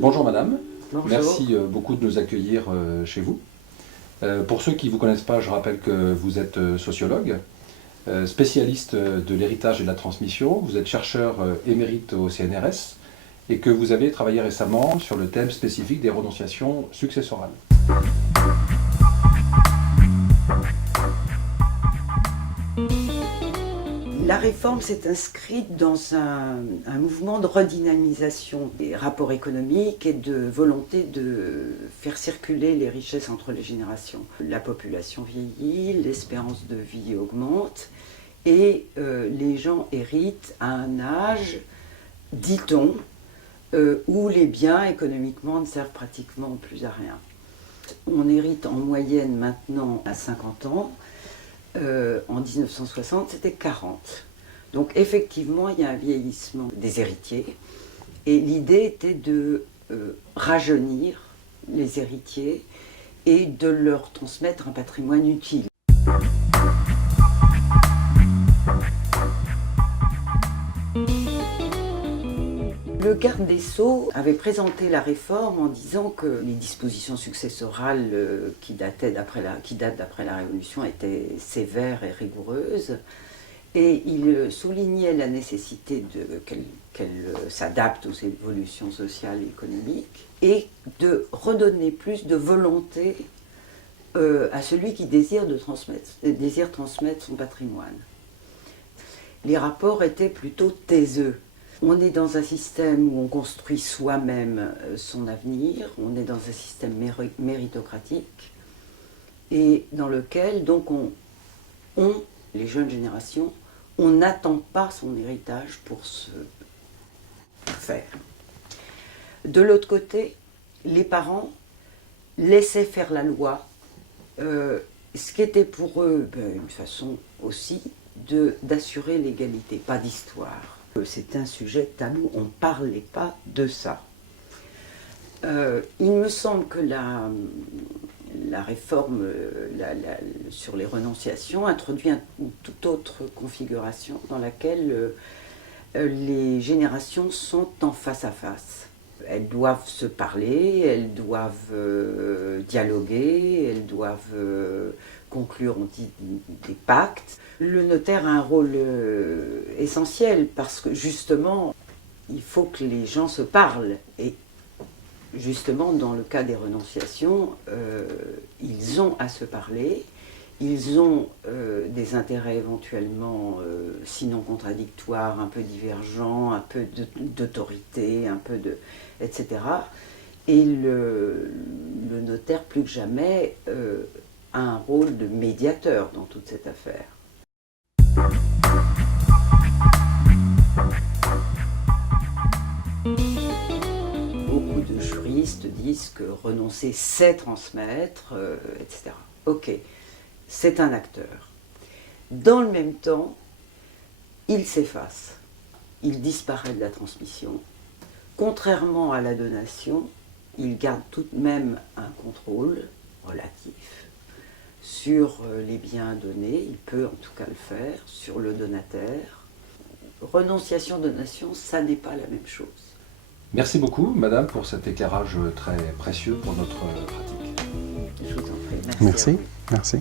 Bonjour madame, Bonjour. merci beaucoup de nous accueillir chez vous. Pour ceux qui ne vous connaissent pas, je rappelle que vous êtes sociologue, spécialiste de l'héritage et de la transmission, vous êtes chercheur émérite au CNRS et que vous avez travaillé récemment sur le thème spécifique des renonciations successorales. La réforme s'est inscrite dans un mouvement de redynamisation des rapports économiques et de volonté de faire circuler les richesses entre les générations. La population vieillit, l'espérance de vie augmente et les gens héritent à un âge, dit-on, où les biens économiquement ne servent pratiquement plus à rien. On hérite en moyenne maintenant à 50 ans. En 1960, c'était 40. Donc effectivement, il y a un vieillissement des héritiers. Et l'idée était de rajeunir les héritiers et de leur transmettre un patrimoine utile. Le garde des Sceaux avait présenté la réforme en disant que les dispositions successorales qui datent d'après la Révolution étaient sévères et rigoureuses, et il soulignait la nécessité qu'elles s'adaptent aux évolutions sociales et économiques, et de redonner plus de volonté à celui qui désire transmettre son patrimoine. Les rapports étaient plutôt taiseux. On est dans un système où on construit soi-même son avenir, on est dans un système méritocratique et dans lequel donc les jeunes générations, on n'attend pas son héritage pour se faire. De l'autre côté, les parents laissaient faire la loi, ce qui était pour eux une façon aussi d'assurer l'égalité, pas d'histoire. C'est un sujet tabou, on ne parlait pas de ça. Il me semble que la réforme sur les renonciations introduit une toute autre configuration dans laquelle les générations sont en face à face. Elles doivent se parler, elles doivent dialoguer, elles doivent conclure des pactes. Le notaire a un rôle essentiel parce que justement, il faut que les gens se parlent. Et justement, dans le cas des renonciations, ils ont à se parler, ils ont des intérêts éventuellement, sinon contradictoires, un peu divergents, un peu d'autorité, etc. Et le notaire, plus que jamais, a un rôle de médiateur dans toute cette affaire. Beaucoup de juristes disent que renoncer, c'est transmettre, etc. Ok, c'est un acteur. Dans le même temps, il s'efface, il disparaît de la transmission. Contrairement à la donation, il garde tout de même un contrôle relatif sur les biens donnés, il peut en tout cas le faire, sur le donataire. Renonciation, donation, ça n'est pas la même chose. Merci beaucoup madame pour cet éclairage très précieux pour notre pratique. Je vous en prie, merci. Merci.